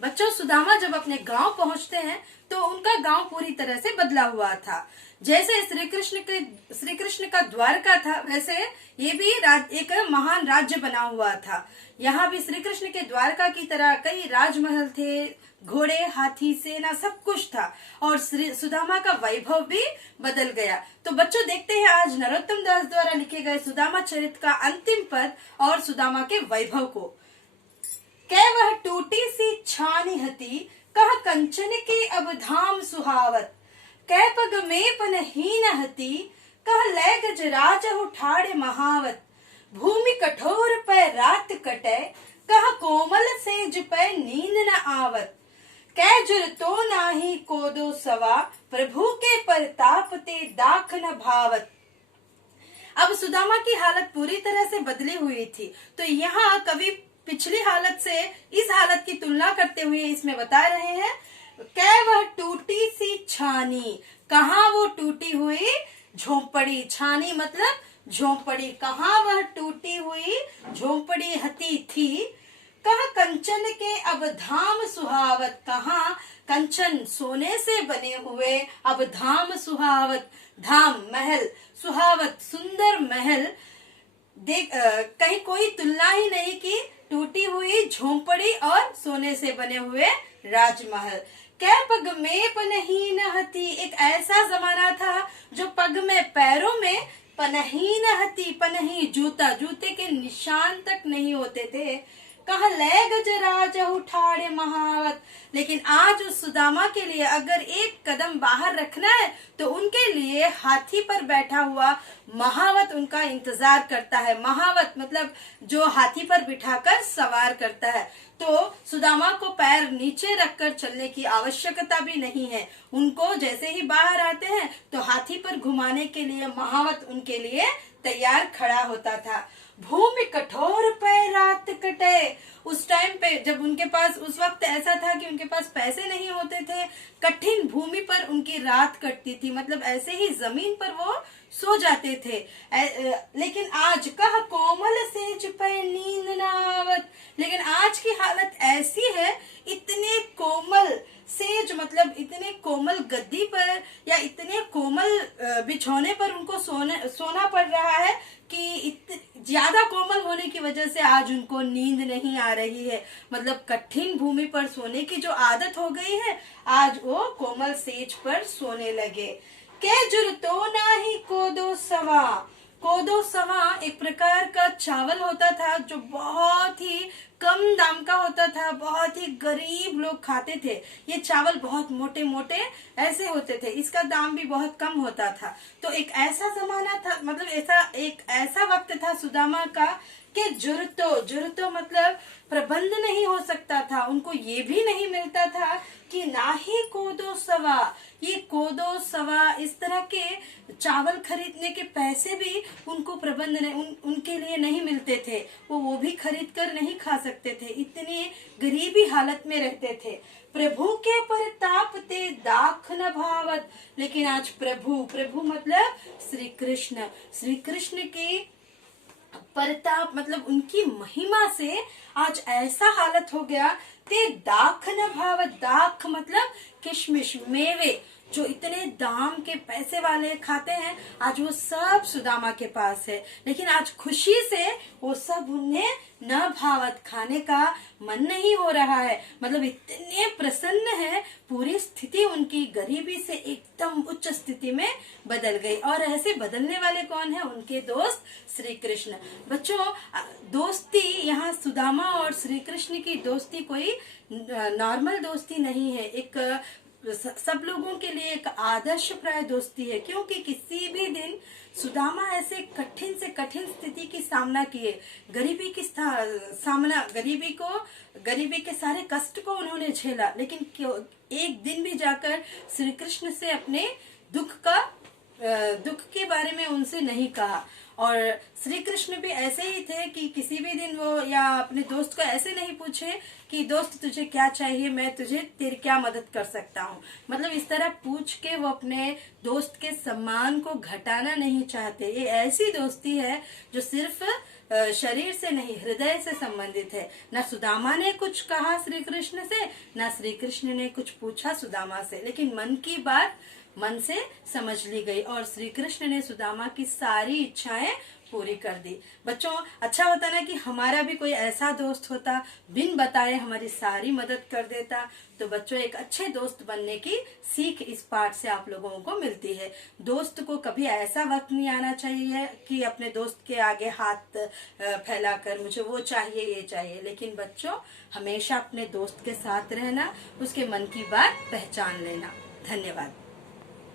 बच्चों, सुदामा जब अपने गांव पहुंचते हैं तो उनका गांव पूरी तरह से बदला हुआ था। जैसे श्री कृष्ण का द्वारका था, वैसे ये भी एक महान राज्य बना हुआ था। यहाँ भी श्री कृष्ण के द्वारका की तरह कई राजमहल थे, घोड़े, हाथी, सेना, सब कुछ था। और सुदामा का वैभव भी बदल गया। तो बच्चों, देखते हैं आज नरोत्तम दास द्वारा लिखे गए सुदामा चरित्र का अंतिम पद और सुदामा के वैभव को। कै वह टूटी सी छानी हती, कह कंचन के अब धाम सुहावत। कै पग में पनहीन हती, कह लै गज राजहु ठाड़े महावत। भूमि कठोर पै रात कटे, कह कोमल सेज पै नींद न आवत। कै जुर तो नाही कोदो सवा, प्रभु के परताप ते दाख न भावत। अब सुदामा की हालत पूरी तरह से बदली हुई थी। तो यहाँ कवि पिछली हालत से इस हालत की तुलना करते हुए इसमें बता रहे हैं, कै वह टूटी सी छानी, कहाँ वो टूटी हुई झोंपड़ी, छानी मतलब झोंपड़ी, कहाँ वह टूटी हुई झोंपड़ी हती थी। कहाँ कंचन के अब धाम सुहावत, कहाँ कंचन सोने से बने हुए अब धाम सुहावत, धाम महल, सुहावत सुंदर महल। देख कहीं कोई तुलना ही नहीं की टूटी हुई झोंपड़ी और सोने से बने हुए राजमहल। कै पग में पनहीन हती, एक ऐसा जमाना था जो पग में, पैरों में पनहीन हती, पनही जूता, जूते के निशान तक नहीं होते थे। कहा लै गज राजहु ठाड़े महावत, लेकिन आज उस सुदामा के लिए अगर एक कदम बाहर रखना है तो उनके लिए हाथी पर बैठा हुआ महावत उनका इंतजार करता है। महावत मतलब जो हाथी पर बिठाकर सवार करता है। तो सुदामा को पैर नीचे रखकर चलने की आवश्यकता भी नहीं है। उनको जैसे ही बाहर आते हैं तो हाथी पर घुमाने के लिए महावत उनके लिए तैयार खड़ा होता था। भूमि कठोर पे रात कटे, उस टाइम पे जब उनके पास, उस वक्त ऐसा था कि उनके पास पैसे नहीं होते थे, कठिन भूमि पर उनकी रात कटती थी, मतलब ऐसे ही जमीन पर वो सो जाते थे। लेकिन आज कह कोमल सेज पे नींद न आवत, लेकिन आज की हालत ऐसी है, इतने कोमल सेज मतलब इतने कोमल गद्दी पर या इतने कोमल बिछौने पर उनको सोना पड़ रहा है कि ज्यादा कोमल होने की वजह से आज उनको नींद नहीं आ रही है। मतलब कठिन भूमि पर सोने की जो आदत हो गई है, आज वो कोमल सेज पर सोने लगे। के जुर तो नाही कोदो सवा, कोदो सवा एक प्रकार का चावल होता था जो बहुत ही कम दाम का होता था, बहुत ही गरीब लोग खाते थे। ये चावल बहुत मोटे मोटे ऐसे होते थे, इसका दाम भी बहुत कम होता था। तो एक ऐसा जमाना था, मतलब एक ऐसा वक्त था सुदामा का कि जुरतो मतलब प्रबंध नहीं हो सकता था। उनको ये भी नहीं मिलता था कि ना ही कोदो सवा, ये कोदो सवा इस तरह के चावल खरीदने के पैसे भी उनको प्रबंध उनके लिए नहीं मिलते थे। वो भी खरीद कर नहीं खा सकते थे, इतनी गरीबी हालत में रहते थे। प्रभु के परताप ते दाख न भावत, लेकिन आज प्रभु मतलब श्री कृष्ण की परताप मतलब उनकी महिमा से आज ऐसा हालत हो गया ते दाख न भावत। दाख मतलब किशमिश, मेवे, जो इतने दाम के पैसे वाले खाते हैं, आज वो सब सुदामा के पास है। लेकिन आज खुशी से वो सब उन्हें न भावत, खाने का मन नहीं हो रहा है। मतलब इतने प्रसन्न है, पूरी स्थिति उनकी गरीबी से एकदम उच्च स्थिति में बदल गई। और ऐसे बदलने वाले कौन है? उनके दोस्त श्री कृष्ण। बच्चों, दोस्ती यहाँ सुदामा और श्री कृष्ण की दोस्ती कोई नॉर्मल दोस्ती नहीं है, एक सब लोगों के लिए एक आदर्श प्राय दोस्ती है। क्योंकि किसी भी दिन सुदामा ऐसे कठिन से कठिन स्थिति की सामना किए, गरीबी के सारे कष्ट को उन्होंने झेला, लेकिन एक दिन भी जाकर श्री कृष्ण से अपने दुख के बारे में उनसे नहीं कहा। और श्री कृष्ण भी ऐसे ही थे कि किसी भी दिन वो या अपने दोस्त को ऐसे नहीं पूछे कि दोस्त तुझे क्या चाहिए, मैं तुझे तेरी क्या मदद कर सकता हूँ। मतलब इस तरह पूछ के वो अपने दोस्त के सम्मान को घटाना नहीं चाहते। ये ऐसी दोस्ती है जो सिर्फ शरीर से नहीं, हृदय से संबंधित है। न सुदामा ने कुछ कहा श्री कृष्ण से, न श्री कृष्ण ने कुछ पूछा सुदामा से, लेकिन मन की बात मन से समझ ली गई और श्री कृष्ण ने सुदामा की सारी इच्छाएं पूरी कर दी। बच्चों, अच्छा होता ना कि हमारा भी कोई ऐसा दोस्त होता, बिन बताए हमारी सारी मदद कर देता। तो बच्चों, एक अच्छे दोस्त बनने की सीख इस पाठ से आप लोगों को मिलती है। दोस्त को कभी ऐसा वक्त नहीं आना चाहिए कि अपने दोस्त के आगे हाथ फैलाकर मुझे वो चाहिए ये चाहिए, लेकिन बच्चों हमेशा अपने दोस्त के साथ रहना, उसके मन की बात पहचान लेना। धन्यवाद।